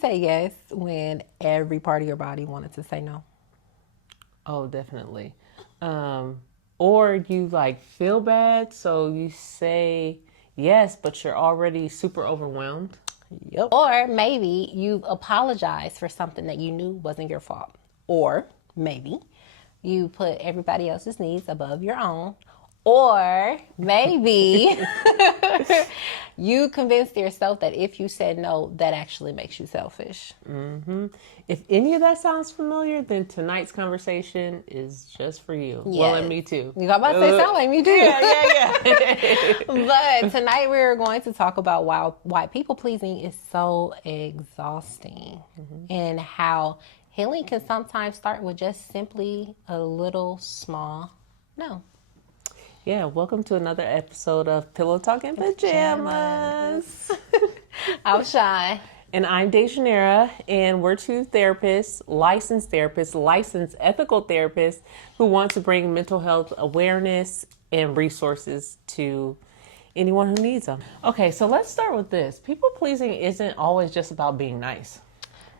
say yes when every part of your body wanted to say no? Oh, definitely. Or you like feel bad, so you say yes, but you're already super overwhelmed. Yep. Or maybe you apologize for something that you knew wasn't your fault. Or maybe you put everybody else's needs above your own. Or maybe you convinced yourself that if you said no, that actually makes you selfish. If any of that sounds familiar, then tonight's conversation is just for you. Yes. Well, and me too. You got about to say sound like me too. Yeah. But tonight we're going to talk about why people pleasing is so exhausting and how healing can sometimes start with just simply a little small no. Yeah, welcome to another episode of Pillow Talk and Pajamas. I'm Shy. And I'm Dejanera, and we're two therapists, licensed ethical therapists who want to bring mental health awareness and resources to anyone who needs them. Okay, so let's start with this. People pleasing isn't always just about being nice.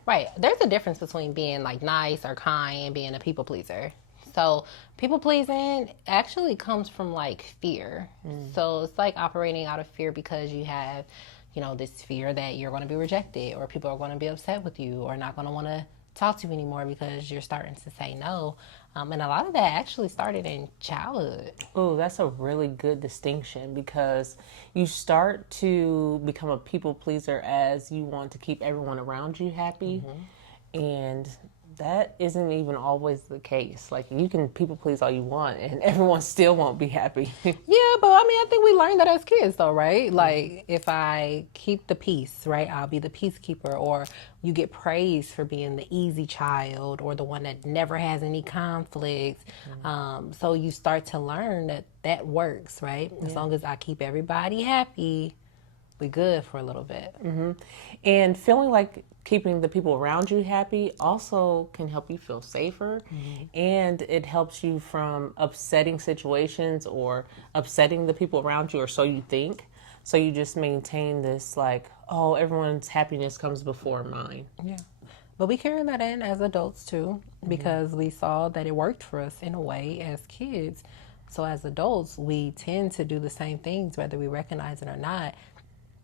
Right. There's a difference between being like nice or kind and being a people pleaser. So people pleasing actually comes from like fear. So it's like operating out of fear because you have, this fear that you're going to be rejected or people are going to be upset with you or not going to want to talk to you anymore because you're starting to say no. And a lot of that actually started in childhood. Oh, that's a really good distinction because you start to become a people pleaser as you want to keep everyone around you happy. And that isn't even always the case. Like, you can people please all you want and everyone still won't be happy. Yeah, but I think we learned that as kids though, right? Like, if I keep the peace, right, I'll be the peacekeeper. Or you get praised for being the easy child or the one that never has any conflicts. So you start to learn that works, right? As long as I keep everybody happy, we good for a little bit. And feeling like keeping the people around you happy also can help you feel safer. And it helps you from upsetting situations or upsetting the people around you, or so you think. So you just maintain this like, oh, everyone's happiness comes before mine. Yeah. But we carry that in as adults too, because we saw that it worked for us in a way as kids. So as adults, we tend to do the same things, whether we recognize it or not.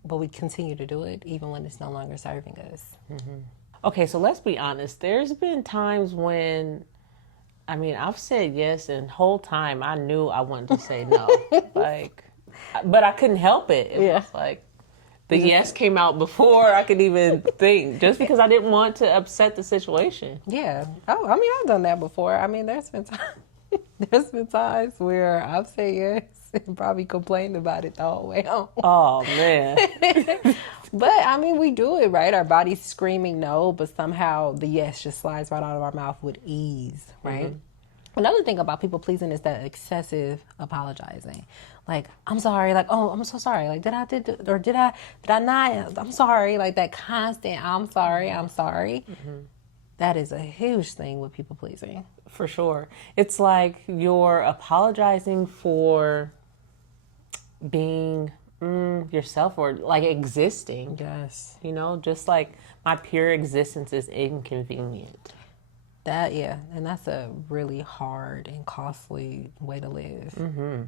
But we continue to do it even when it's no longer serving us. Okay, so let's be honest. There's been times when, I've said yes, and the whole time I knew I wanted to say no. But I couldn't help it. It was like the yes came out before I could even think, just because I didn't want to upset the situation. Yeah. Oh, I've done that before. There's been times where I've said yes and probably complained about it the whole way home. Oh, man. But, we do it, right? Our body's screaming no, but somehow the yes just slides right out of our mouth with ease, right? Another thing about people pleasing is that excessive apologizing. Like, I'm sorry. Like, oh, I'm so sorry. Like, did I not? I'm sorry. Like, that constant, I'm sorry. That is a huge thing with people pleasing. For sure. It's like you're apologizing for being yourself or like existing. Yes. Just like my pure existence is inconvenient. And that's a really hard and costly way to live.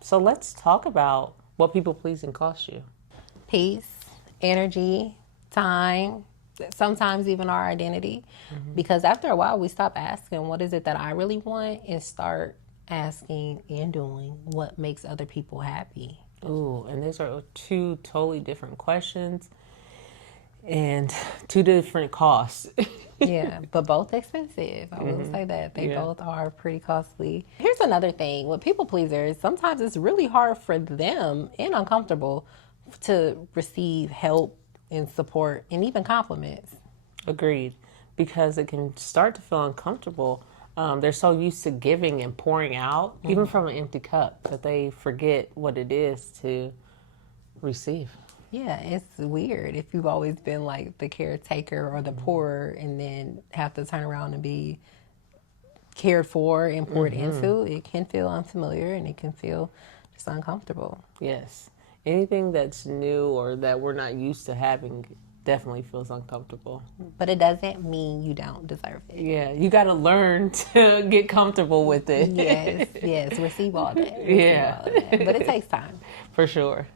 So let's talk about what people pleasing costs you. Peace, energy, time, sometimes even our identity. Because after a while we stop asking what is it that I really want and start asking and doing what makes other people happy. Ooh, and these are two totally different questions and two different costs. Yeah, but both expensive. I will say that. They both are pretty costly. Here's another thing. With people pleasers, sometimes it's really hard for them and uncomfortable to receive help and support and even compliments. Agreed. Because it can start to feel uncomfortable. They're so used to giving and pouring out, even from an empty cup, that they forget what it is to receive. Yeah, it's weird if you've always been like the caretaker or the pourer and then have to turn around and be cared for and poured into. It can feel unfamiliar and it can feel just uncomfortable. Yes. Anything that's new or that we're not used to having definitely feels uncomfortable. But it doesn't mean you don't deserve it. Yeah, you got to learn to get comfortable with it. Yes, receive all that. Yeah. All of that. But it takes time. For sure.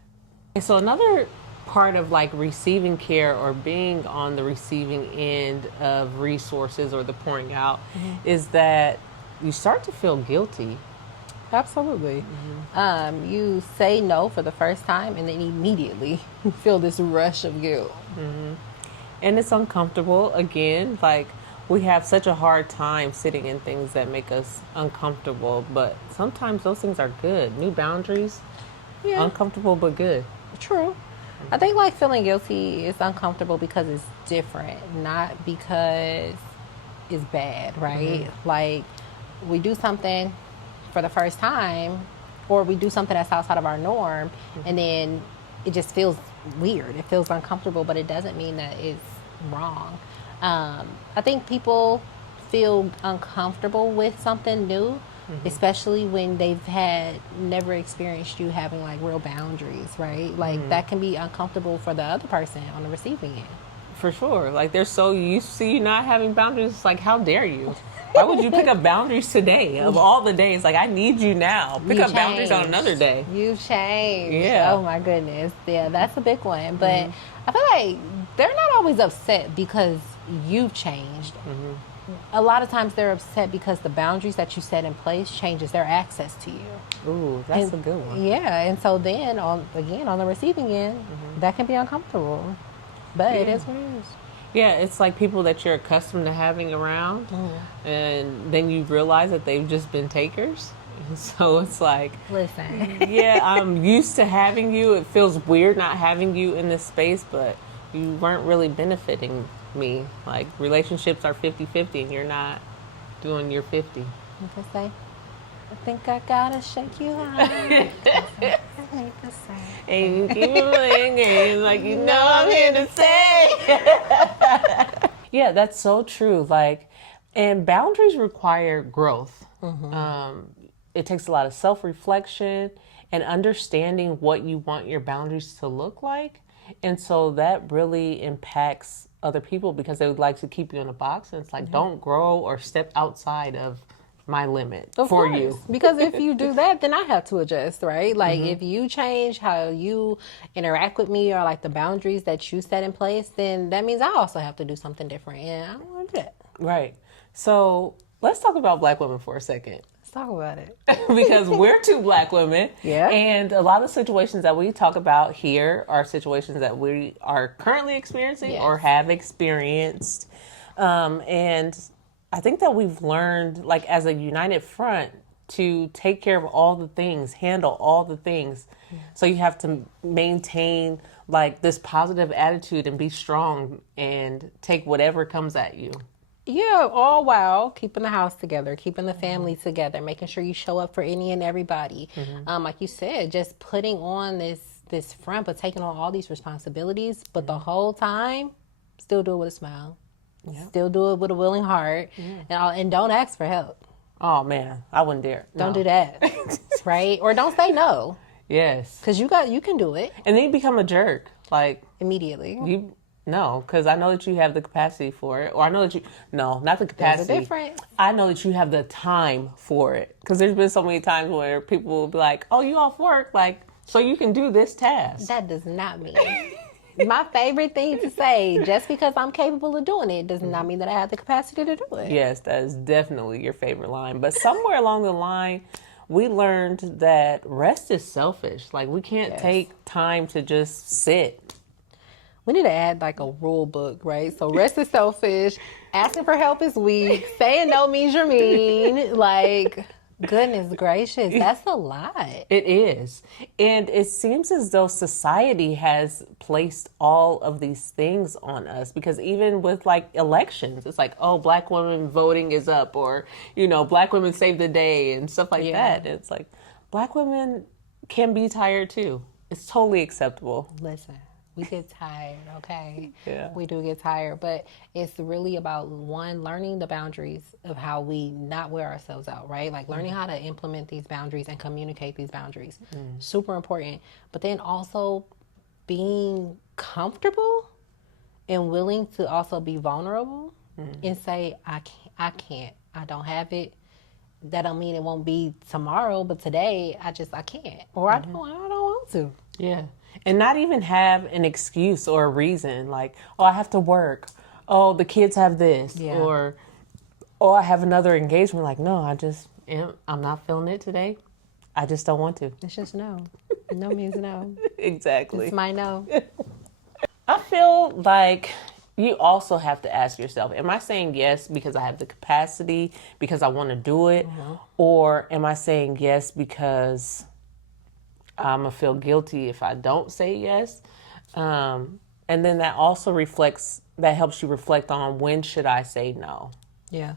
So another part of like receiving care or being on the receiving end of resources or the pouring out is that you start to feel guilty. Absolutely. You say no for the first time and then immediately you feel this rush of guilt. And it's uncomfortable. Again, like we have such a hard time sitting in things that make us uncomfortable, but sometimes those things are good. New boundaries, Yeah, uncomfortable but good. true. I think like feeling guilty is uncomfortable because it's different, not because it's bad, right? Like we do something for the first time or we do something that's outside of our norm and then it just feels weird. It feels uncomfortable, but it doesn't mean that it's wrong. I think people feel uncomfortable with something new, especially when they've never experienced you having like real boundaries, right? Like that can be uncomfortable for the other person on the receiving end. For sure. Like they're so used to you not having boundaries. It's like, how dare you? Why would you pick up boundaries today of all the days? Like, I need you now. Pick up boundaries on another day. You've changed. Yeah. Oh my goodness. Yeah, that's a big one. But I feel like they're not always upset because you've changed. A lot of times they're upset because the boundaries that you set in place changes their access to you. Ooh, that's a good one. Yeah, and so then on the receiving end, that can be uncomfortable. But it is what it is. Yeah, it's like people that you're accustomed to having around, and then you realize that they've just been takers. So it's like, Listen. yeah, I'm used to having you. It feels weird not having you in this space, but you weren't really benefiting me. Like, relationships are 50-50, and you're not doing your 50. What they say? I think I gotta shake you out. I hate to say. And you keep it playing like you know I'm here to say. Yeah, that's so true. Like, and boundaries require growth. It takes a lot of self-reflection and understanding what you want your boundaries to look like. And so that really impacts other people because they would like to keep you in a box. And it's like, don't grow or step outside of my limit for you. Because if you do that, then I have to adjust, right? Like if you change how you interact with me or like the boundaries that you set in place, then that means I also have to do something different. And I don't want to do that. Right. So let's talk about Black women for a second. Let's talk about it. Because we're two Black women. Yeah. And a lot of situations that we talk about here are situations that we are currently experiencing or have experienced. And I think that we've learned, like, as a united front, to take care of all the things, handle all the things. So you have to maintain, like, this positive attitude and be strong and take whatever comes at you. Yeah, all while keeping the house together, keeping the family together, making sure you show up for any and everybody. Like you said, just putting on this front, but taking on all these responsibilities, but the whole time, still do it with a smile. Still do it with a willing heart, and don't ask for help. Oh man, I wouldn't dare. Don't do that, right? Or don't say no. Yes, because you can do it, and then you become a jerk, like immediately. No, because I know that you have the capacity for it, or I know that not the capacity. There's a difference. I know that you have the time for it, because there's been so many times where people will be like, "Oh, you off work, like so you can do this task." That does not mean. My favorite thing to say, just because I'm capable of doing it, does not mean that I have the capacity to do it. Yes, that is definitely your favorite line. But somewhere along the line, we learned that rest is selfish. Like, we can't take time to just sit. We need to add like a rule book, right? So rest is selfish, asking for help is weak, saying no means you're mean. Like, goodness gracious, that's a lot. It is. And it seems as though society has placed all of these things on us, because even with like elections, it's like, oh, Black women voting is up, or, Black women save the day and stuff like that. It's like, Black women can be tired too. It's totally acceptable. Listen. We get tired, okay? Yeah. We do get tired, but it's really about, one, learning the boundaries of how we not wear ourselves out, right? Like learning how to implement these boundaries and communicate these boundaries. Super important. But then also being comfortable and willing to also be vulnerable and say, I can't, I don't have it. That don't mean it won't be tomorrow, but today I can't, or I don't want to. Yeah. And not even have an excuse or a reason like, oh, I have to work. Oh, the kids have this. Yeah. Or, oh, I have another engagement. Like, no, I'm not feeling it today. I just don't want to. It's just no. No means no. Exactly. It's my no. I feel like you also have to ask yourself, am I saying yes because I have the capacity, because I want to do it? Or am I saying yes because I'm going to feel guilty if I don't say yes? And then that also helps you reflect on, when should I say no? Yeah.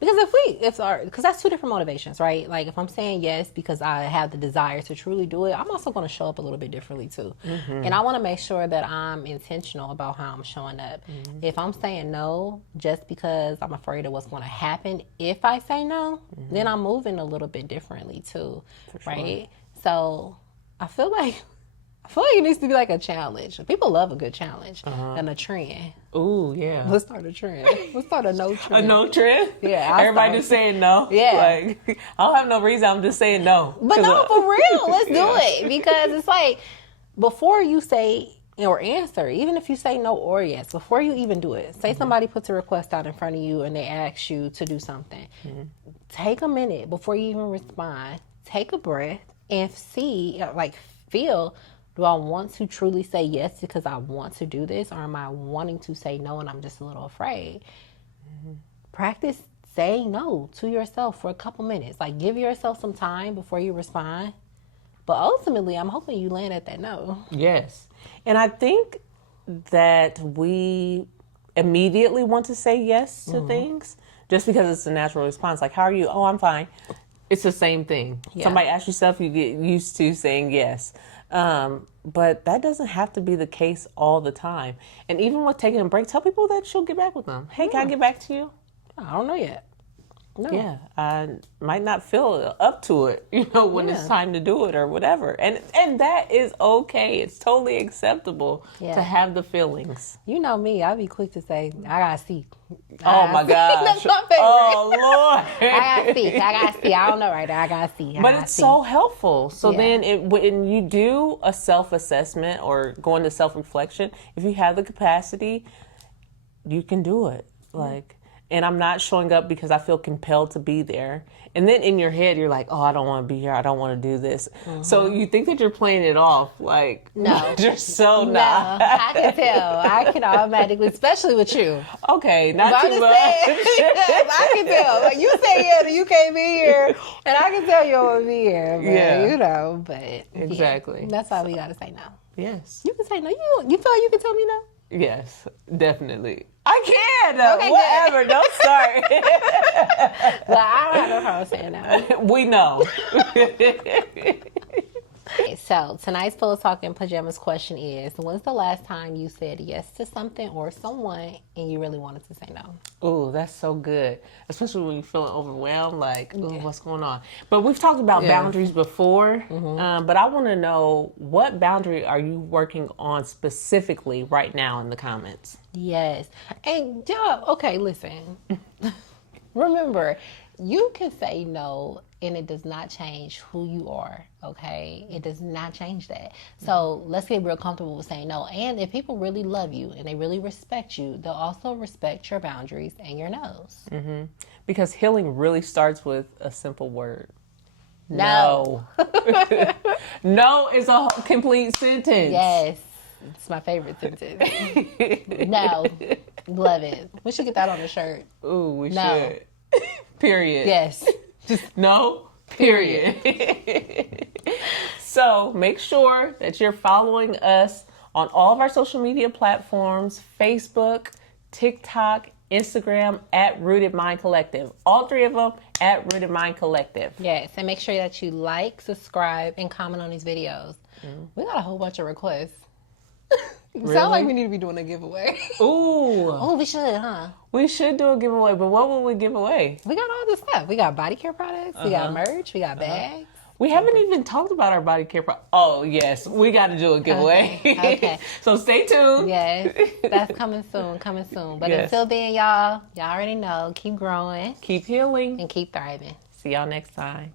Because because that's two different motivations, right? Like if I'm saying yes because I have the desire to truly do it, I'm also going to show up a little bit differently too. And I want to make sure that I'm intentional about how I'm showing up. If I'm saying no just because I'm afraid of what's going to happen if I say no, then I'm moving a little bit differently too, right? So I feel like it needs to be like a challenge. People love a good challenge and a trend. Ooh, yeah. Let's start a trend. Let's start a no trend. A no trend? Yeah. Everybody just saying no? Yeah. Like, I don't have no reason. I'm just saying no. But no, for real. Let's do it. Because it's like, before you say or answer, even if you say no or yes, before you even do it, say somebody puts a request out in front of you and they ask you to do something. Take a minute before you even respond. Take a breath and feel, do I want to truly say yes because I want to do this, or am I wanting to say no and I'm just a little afraid? Practice saying no to yourself for a couple minutes. Like, give yourself some time before you respond. But ultimately, I'm hoping you land at that no. Yes. And I think that we immediately want to say yes to things just because it's a natural response. Like, how are you? Oh, I'm fine. It's the same thing. Yeah. Somebody asks you stuff, you get used to saying yes. But that doesn't have to be the case all the time. And even with taking a break, tell people that you'll get back with them. Hey, can I get back to you? I don't know yet. No. Yeah, I might not feel up to it, when it's time to do it or whatever. And that is okay. It's totally acceptable to have the feelings. You know me, I'll be quick to say, I gotta see. Oh my gosh. That's my favorite. Oh Lord. I gotta see. I don't know right now. I gotta see. But it's so helpful. So then when you do a self-assessment or go into self-reflection, if you have the capacity, you can do it. And I'm not showing up because I feel compelled to be there. And then in your head, you're like, oh, I don't want to be here. I don't want to do this. So you think that you're playing it off. Like, no. You're so not. No, I can tell. I can automatically, especially with you. Okay, not too much. I can tell. Like, you say you can't be here. And I can tell you don't want to be here. But, exactly. That's why we got to say no. Yes. You can say no. You feel like you can tell me no? Yes, definitely. I can. Okay, whatever. good. Don't start. Well, I don't have no problem saying that. We know. Okay, so tonight's Pillow Talk in Pajamas question is, when's the last time you said yes to something or someone and you really wanted to say no? Oh, that's so good. Especially when you're feeling overwhelmed, like, what's going on? But we've talked about boundaries before, but I want to know, what boundary are you working on specifically right now in the comments? Yes. And okay, listen. Remember, you can say no and it does not change who you are, okay? It does not change that. So let's get real comfortable with saying no. And if people really love you and they really respect you, they'll also respect your boundaries and your no's. Because healing really starts with a simple word. No. No is a complete sentence. Yes. It's my favorite sentence. No. Love it. We should get that on the shirt. Ooh, we should. Period. Yes. Just no, period. So make sure that you're following us on all of our social media platforms, Facebook, TikTok, Instagram, at Rooted Mind Collective. All three of them at Rooted Mind Collective. Yes, and make sure that you like, subscribe, and comment on these videos. We got a whole bunch of requests. Really? Sound like we need to be doing a giveaway. Ooh. Oh, we should, huh? We should do a giveaway, but what will we give away? We got all this stuff. We got body care products. We got merch. We got bags. We haven't even talked about our body care. Oh, yes. We got to do a giveaway. Okay. So stay tuned. Yes, that's coming soon, But Yes. until then, y'all already know, keep growing. Keep healing. And keep thriving. See y'all next time.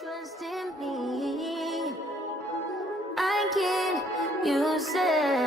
Trust in me. I can't, you said.